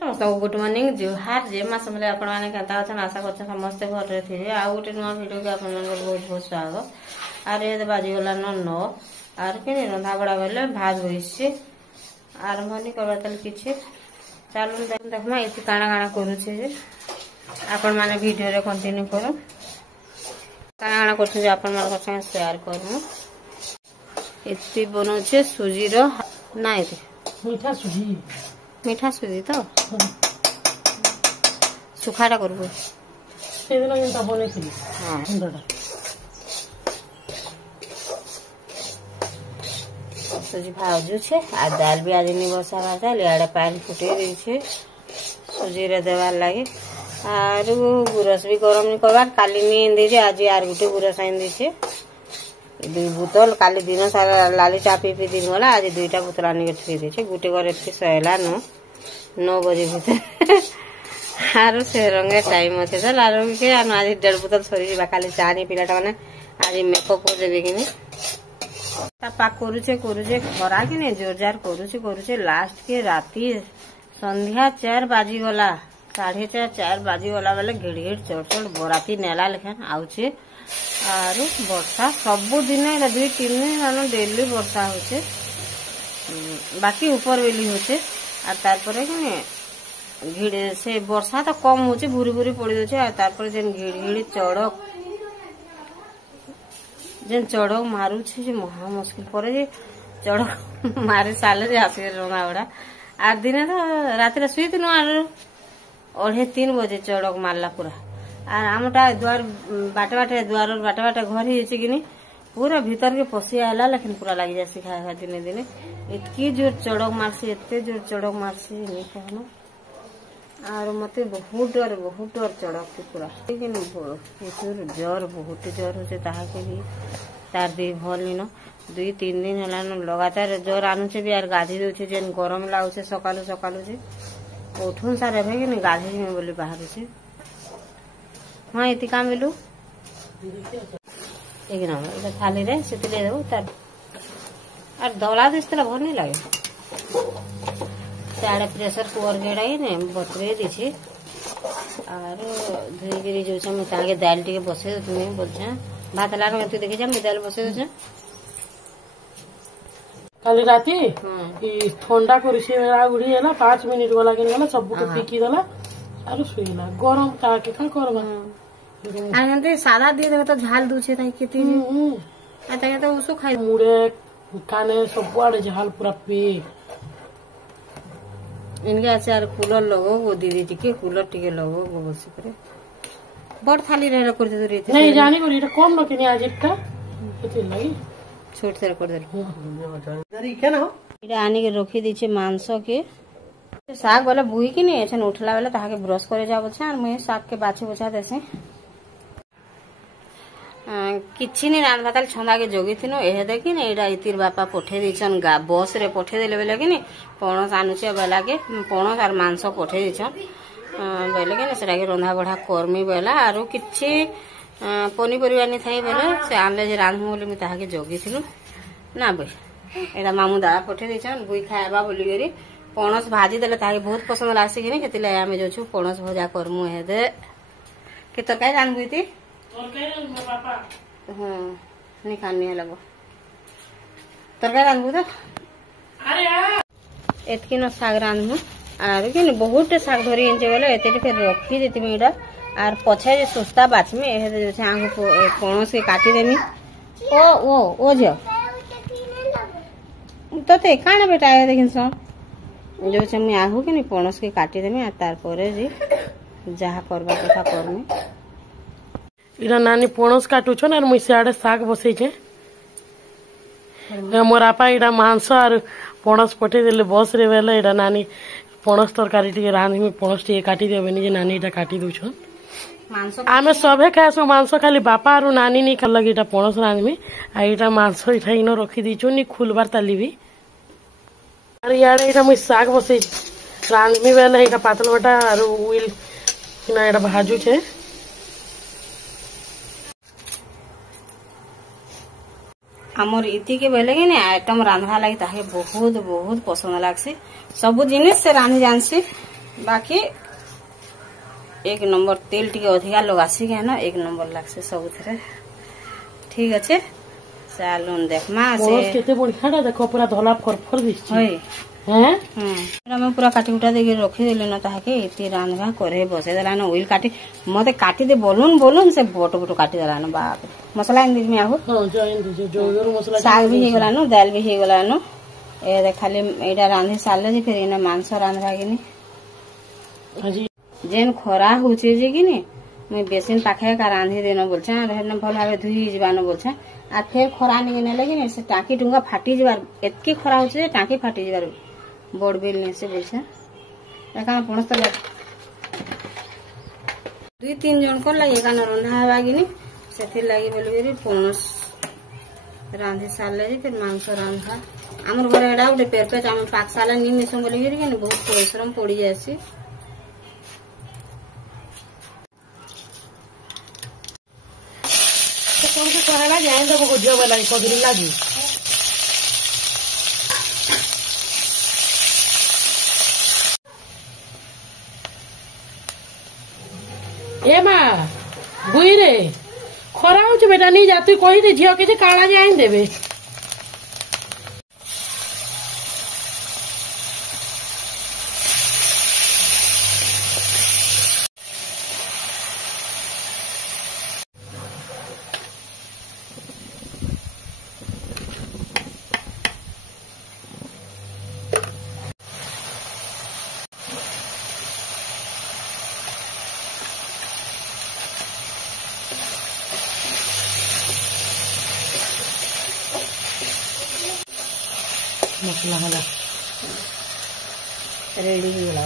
समस्त good morning जुहार जे मास समले आपण माने केता अछन आशा करछ समस्त घर रे थिबे आ गुटे नुवा वीडियो के आपण बहुत बहुत स्वागत। आर ए बाजी गला न आर के रंधा बड़ा बेले भात होइछि आरंभ नहीं करबा तल किछि चालू देखमा एति काना काना करू छे जे आपण माने वीडियो रे कंटिन्यू करू काना काना करछु जे आपण माने संगे शेयर करू। एति बनो छे सुजी रो ना एति मीठा सुजी तो सुखाटा करबो सेदिन केनता बनेछि। हां सुजी भाजू छे आ दाल भी आज नहीं बसा भाजा लियाडे पानी फुटे दै छे सुजी रे देवार लागे आर गुरस भी गरम नहीं करबार काली नहीं एंदे जे आज यार गुटे गुरस आइन दै छे दुई बोतल काली दिन सारा लाली चा पी दिन गला आज दुईटा बोतल आने के दे छे गुटे करे सहला 9 बजे भीतर आरो से रंगे टाइम अच्छे तो लारो के आज 1.5 बोतल सरी जीवा काली चा नहीं पीलाटा माने आज मेकअप कर देबे कि पाक करूचे खरा कि नहीं जोर जार करूचे लास्ट के राती संध्या 4 बाजी गला 4:30 बाजी गला बेले घिड़ चढ़ बराती नेला लेखन आउचे आरो वर्षा सबु दिन 2-3 दिन डेली वर्षा होचे बाकी ऊपर बेली होचे आ तारपरे कि घिड़ से वर्षा तो कम होचे भूरी भूरी पड़ी दोचे आ तारपरे जेन घिड़ चढ़क मारू छे जे महा मुश्किल पड़े जे चढ़क मारे साले जे आसे रंगा बड़ा आठ दिन तो रात शुई दिन 2:30 बजे चढ़क मारला पूरा आर आमटा द्वार बाटे बाटे घर ही कि नहीं पूरा भीतर के पशि आला लेकिन पूरा लगी जासी खाए दिने दिने इतकी जोर चढ़क मारसी एते जोर चढ़क मारसी नहीं कहनो आर मते बहुत डर चढ़क के पूरा लेकिन ज्वर बहुत ज्वर होचे ताहा के भी तार दे भल नी न 2-3 दिन हला न लगातार ज्वर आनुचे भी यार गाधी दोचे जेन गरम लाउचे सकालु जे उठुन सारे भे कि गाधी में बोली बाहर से हाँ इति काम मिलू एक नंबर थाली रे से ले देबो तार और दौला दिस तला भर नहीं लागे साडे प्रेशर कुकर गेड़ाई ने बतरे दिछि और धोई गिरी जो हम तागे दाल टिके बसे तुमे बोलछा भात लाग में तू देखि जा मैं दाल बसे दे काली राती ई ठंडा करछि गुड़ी है ना 5 मिनिट वाला के ना सब को पीकी दला आरो सुइला गरम का के का करबा आनंदे सादा दे देबे तो झाल दूछे ताई केती आता तो उसो खाई मुड़े काने सब आड़े झाल पूरा पे इनके अचार कूलर लगो वो दीदी टिके कूलर टिके लगो वो बसी करे बड़ थाली रे कर दे रे नहीं जाने को रे कम न केनी आज एकटा केते लगी छोट से कर दे दरी के ना इडा आनी के रखी दी छे मांस के साग वाला बुई कि नहीं एछन उठला वाला ताहा के ब्रश करे जाबो छ और मैं साग के बाछे बचा देसे किछि नहीं रांधा ताल छंदा के जोगी थिनो एहे देखि ने एडा इतिर बापा पठे दिछन गा बस रे पठे देले बेले कि नहीं पणस आनुचे बेला के पणस और मांस पठे दिछन बेले के सेटा के रंधा बढा कर्मी बेला आरो किछि पनी परिवा नि थाई बेले से आनले जे रांधमु बोली मी ताहा के जोगी थिनु ना बे एडा मामू दा पठे दिछन बुई खायबा बोली गरी पणस भाजी देले ताके बहुत पसंद लागसी कि नहीं केतिले आमे जो छु पणस भजा करमु हे दे के तरकारी रांधबुई ती तरकारी मो पापा नहीं खानी लगो तरकारी रांधबु तो अरे एतकी न साग रांधमु आर कि बहुत साग धरी एंचे बेले एते फिर रखी देती मीडा आर पछे जे सुस्ता बाछ में एहे जे छै आंगु पणस के काटी देमी ओ जे तते काना बेटा आए देखिन सो जो से मैं आहू कि नहीं पणस के काटी देमी आ तार परे जे जहा करबा कथा करमी इरा नानी पणस काटू छ ना मुई साडे साग बसै छे मोर आपा इरा मांस और पणस पठे देले बस रे बेले इरा नानी पणस तरकारी टिके रांधी में पणस टिके काटी देबे नि जे नानी इटा काटी दउ छ मांस आमे सबे खासो मांस खाली बापा और नानी नि खल लगी इटा पणस रांधी में आ इटा मांस इठा इनो रखी दी छु नि खुलबार ताली भी अरे यार इटा मुई साग बसै रांधमी बेले इटा पातल बटा और उइल ना इटा भाजू छे हमर इति के बेले के आइटम रांधा लगी ताहे बहुत बहुत पसंद लागसी सब जिनिस से रांधी जानसी बाकी एक नंबर तेल टी अधिका लगासी के ना एक नंबर लागसे सब थरे ठीक अच्छे चालून देखमा से केते बढ़िया देखो पूरा धला फरफर दिसछि होय हैं मैं पूरा काटी उठा दे रखी देले न ताके इति रांधवा करे बसे देला न ऑयल काटी मते काटी दे बोलून बोलून से बोट बोट काटी देला न बाप मसाला इन में आहो हां जॉइन दे जो मसाला साग भी हे गला न दाल भी हे गला न ए दे खाली एडा रांधे साले जे फिर इना मांस रांधवा किनी हाजी जेन खरा होचे जे किनी मैं बेसिन पाखे का रांधे देना बोलछा रहन भल भाबे धुई जीवानो बोलछा आ फिर खरा नि ने लेकिन से टाकी डुंगा फाटी जबार एतकी खरा होचे टाकी फाटी जबार बड़ बिल ने से बोलछा एका पणस लग 2-3 जन को लगे एका रंधा हवा किनी सेथि लागि बोलबेरी पणस रांधे साले जे फिर मांस रांधा हमर घर एडा उठे पेरपेच हम पाकशाला नि मिसम बोलबेरी के बहुत परिश्रम पड़ी जासी कौन से कहला जाए तो गुजिया वाला कदरी लागी ए माँ बुई रे खरा हो बेटा नहीं जाती कही दे झील के काला जाए देवे मसला वाला रेडी हो गला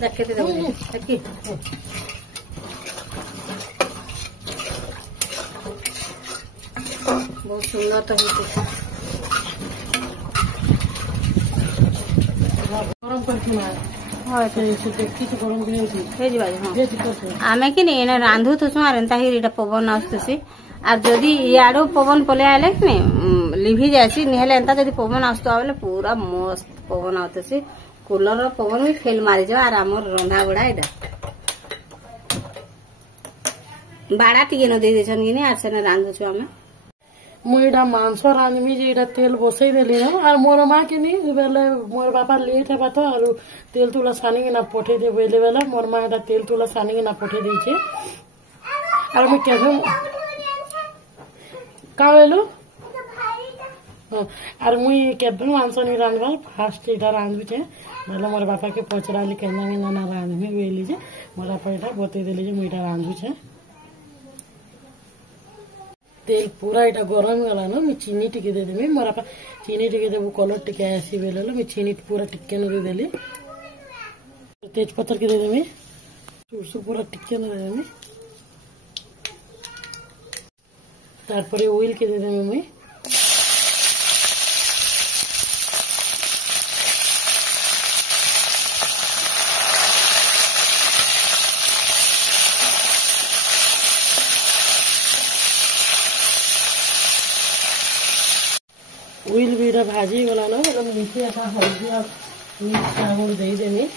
देख के दे देखी बहुत सुंदर तो है गरम करके मार हां तो इसे देखी तो गरम करे छी हे जी बाजी हां आमे कि ने एना रांधु तो सुमार एंता ही रेटा पवन आस्तसी आ जदी याडो पवन पले आले ने लिभी जासी नेहले एंता जदी पवन आस्तो आले पूरा मस्त पवन आतसी कूलर पवन भी फेल मारी जा और हमर रंधा बड़ा इदा बाड़ा टिके न दे देछन कि ने आसे न रांधु छु आमे मुईटा मांस रांधमी जे तेल बसई देली ना और मोर माँ के नहीं बेले मोर बापा लेट है तो और तेल तुला सानी के ना पठे दे बेले बेला मोर माँ एटा तेल तुला सानी के ना पठे दी छे और मैं केदो का बेलो और मुई केदो मांस नहीं रांधवा फास्ट एटा रांधबी छे बेले मोर बापा के पचराली केना के ना रांधमी बेली जे मोर बापा एटा बतई देली जे मुईटा रांधू छे तेल पूरा इटा गरम गला ना मैं चीनी टिके दे देमी मोर आपा चीनी टिके देबो कलर टिके आसी बेले मैं चीनी पूरा टिके न दे देली तेज पत्तर के दे देमी सुरसु पूरा टिके न दे देमी तारपरे ऑयल के दे देमी मैं ऑयल भी भाजी वाला ना मतलब नीचे ऐसा हल्दी और मिर्च चावल दे देनी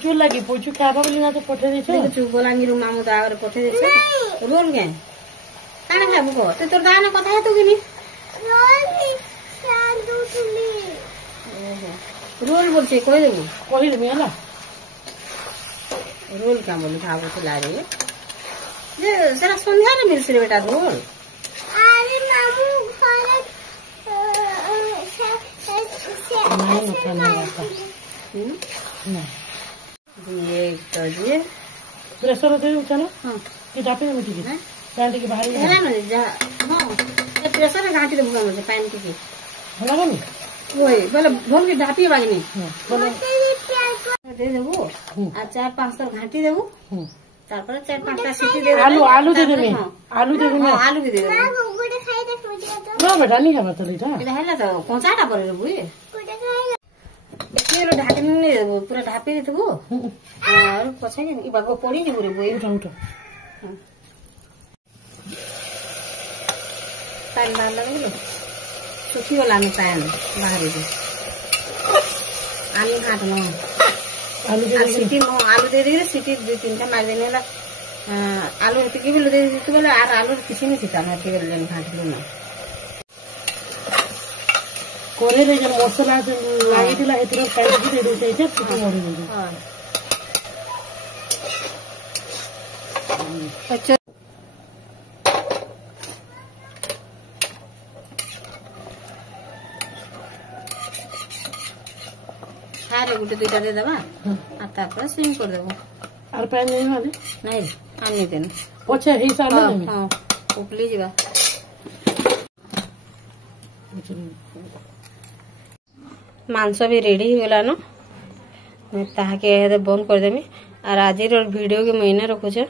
पुचू लगी पुचू खावा बोली ना तो पठे देछो देखु बलांगीर मामू ता आगर पठे देछे रोल के काना खाबु को ते तोर दाना कथा है तू किनी रोल बोल से कोई देबु कहि देमी हला रोल क्या बोली खाबु तो लारे जे जरा संध्या रे मिल से बेटा रोल अरे मामू खाना नहीं मत नहीं आता ये तो ये प्रेशर होते चलो हां कि टापे में ठीक है पैंट के बाहर है ना जा हां ये प्रेशर में घाटी देबु हम पैन के होला गनी ओए बोले भोल के ढापी बागनी बोले दे देबु आ 4-5 तो घाटी देबु तारपर 4-5टा सीटी दे आलू आलू दे देमी आलू दे देमी आलू भी दे देबु गुड़ खाई दे मुझे तो ना बेटा नहीं है मतलब इटा एटा हैला तो कोचाटा पर देबु गुड़ खाई एकेरो ढाकी नहीं देबु पूरा ढापी देबु और पछे के ई बागो पड़ी जे बुरे बुई उठा उठा पानी डाल लगलो सुखी वाला में पैन बाहर दे आलू काट लो आलू दे देमी सीटी में आलू दे दे सीटी 2-3टा मार देने ला आलू के भी दे तू बोले आर आलू किसी नहीं सीता ना के लेन घाट लो ना कोरे रे जब मसाला से लागी दिला हेतरो पैंट भी दे देते छे तो मोरी दे हां अच्छा हारे गुटे 2टा दे दबा आ तापर सिम कर देबो और पैन नहीं वाले नहीं आनी देन पछे ही साल में हां उपली जीवा मांस भी रेडी हो गला न ताहा के बंद कर देमी और आज वीडियो के महीने रखुचे।